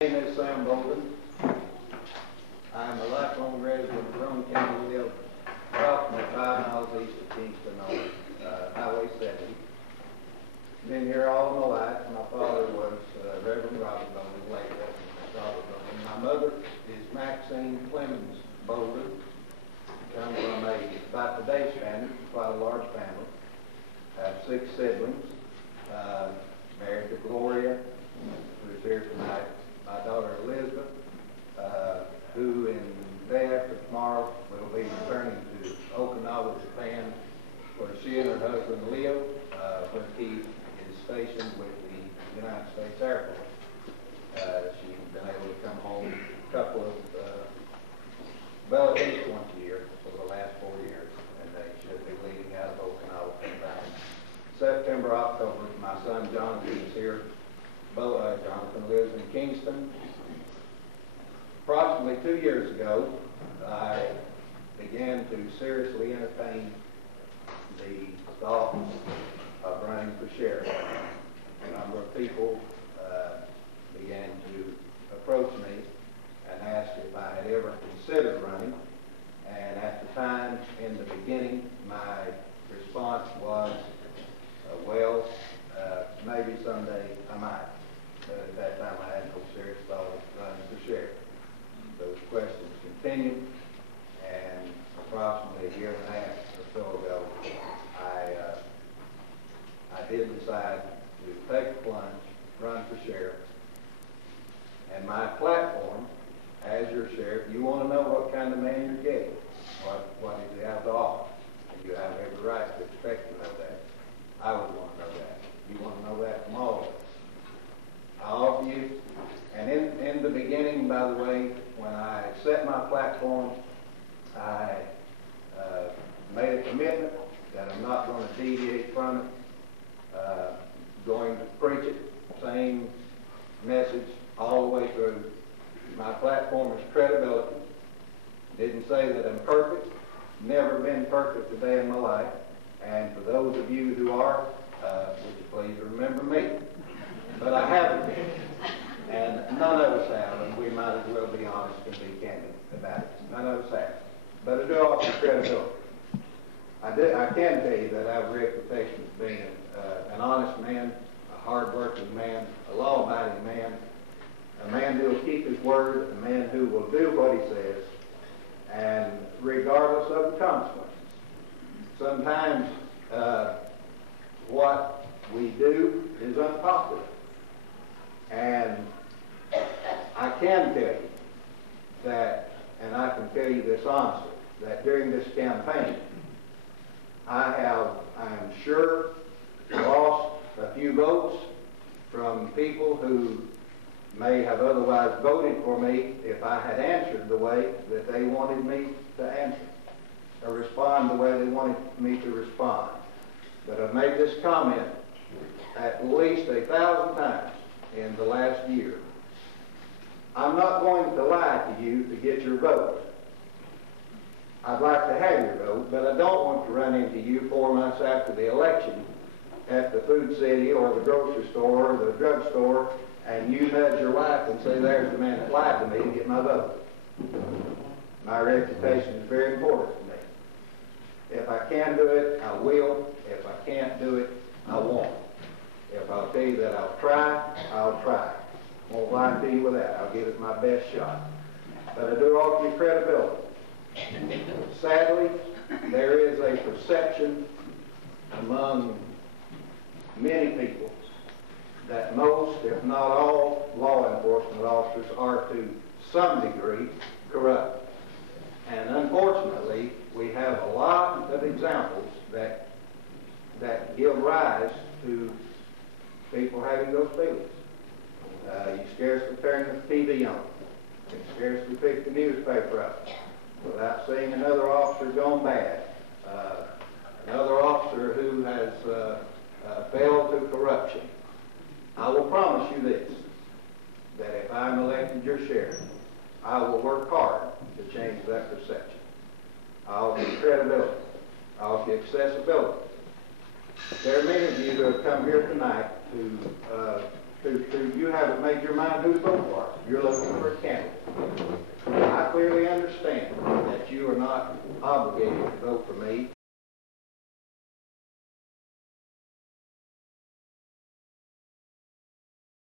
My name is Bolden. I'm a lifelong resident of Roane County, live approximately 5 miles east of Kingston on Highway 70. Been here all of my life. My father was Reverend Robert Bolden, late Reverend Robert Bolden. My mother is Maxine Clemens Bolden. Come from about today's standards, quite a large family. I have 6 siblings. Married to Gloria, who's here tonight. My daughter Elizabeth, who in day after tomorrow will be returning to Okinawa, Japan, where she and her husband live, where he is stationed with the United States Air Force. She's been able to come home a couple of, well, at least once a year for the last 4 years, and they should be leaving out of Okinawa sometime September, October. My son Jonathan is here. Jonathan lives in Kingston. Approximately 2 years ago, I began to seriously entertain the thought of running for sheriff. A number of people began to approach me and ask if I had ever considered running. And at the time, in the beginning, my response was, well, maybe someday I might. But at that time, I had no serious thought of running for sheriff. Those questions continued, and approximately a year and a half or so ago, I did decide to take the plunge, run for sheriff. And my platform, as your sheriff, you want to know what kind of man you're getting, what does he have to offer, and you have every right to expect to know that. I would want to know that. You want to know that from all of us. I offer you, and in the beginning, by the way, when I set my platform, I made a commitment that I'm not going to deviate from it, going to preach it, same message all the way through. My platform is credibility. Didn't say that I'm perfect, never been perfect a day in my life, and for those of you who are, would you please remember me? But I haven't been, and none of us have, and we might as well be honest and be candid about it. None of us have. But I do offer credibility. I can tell you that I have a reputation of being an honest man, a hard-working man, a law-abiding man, a man who will keep his word, a man who will do what he says, and regardless of the consequences. Sometimes what we do is unpopular. And I can tell you that, and I can tell you this honestly, that during this campaign, I'm sure, lost a few votes from people who may have otherwise voted for me if I had answered the way that they wanted me to answer, or respond the way they wanted me to respond. But I've made this comment at least 1,000 times in the last year. I'm not going to lie to you to get your vote. I'd like to have your vote, but I don't want to run into you 4 months after the election at the food city or the grocery store or the drugstore, and you nudge your wife and say, there's the man that lied to me, and get my vote. My reputation is very important to me. If I can do it, I will. If I can't do it, I won't. If I'll tell you that I'll try, I'll try. Won't lie to you with that. I'll give it my best shot. But I do offer you credibility. Sadly, there is a perception among many people that most, if not all, law enforcement officers are to some degree corrupt. And unfortunately, we have a lot of examples that give rise to people having those feelings. You scarcely turn the TV on. You can scarcely pick the newspaper up without seeing another officer gone bad, another officer who has failed to corruption. I will promise you this, that if I'm elected your sheriff, I will work hard to change that perception. I'll give credibility. I'll give accessibility. There are many of you who have come here tonight to you haven't made your mind who to vote for. You're looking for a candidate. I clearly understand that you are not obligated to vote for me,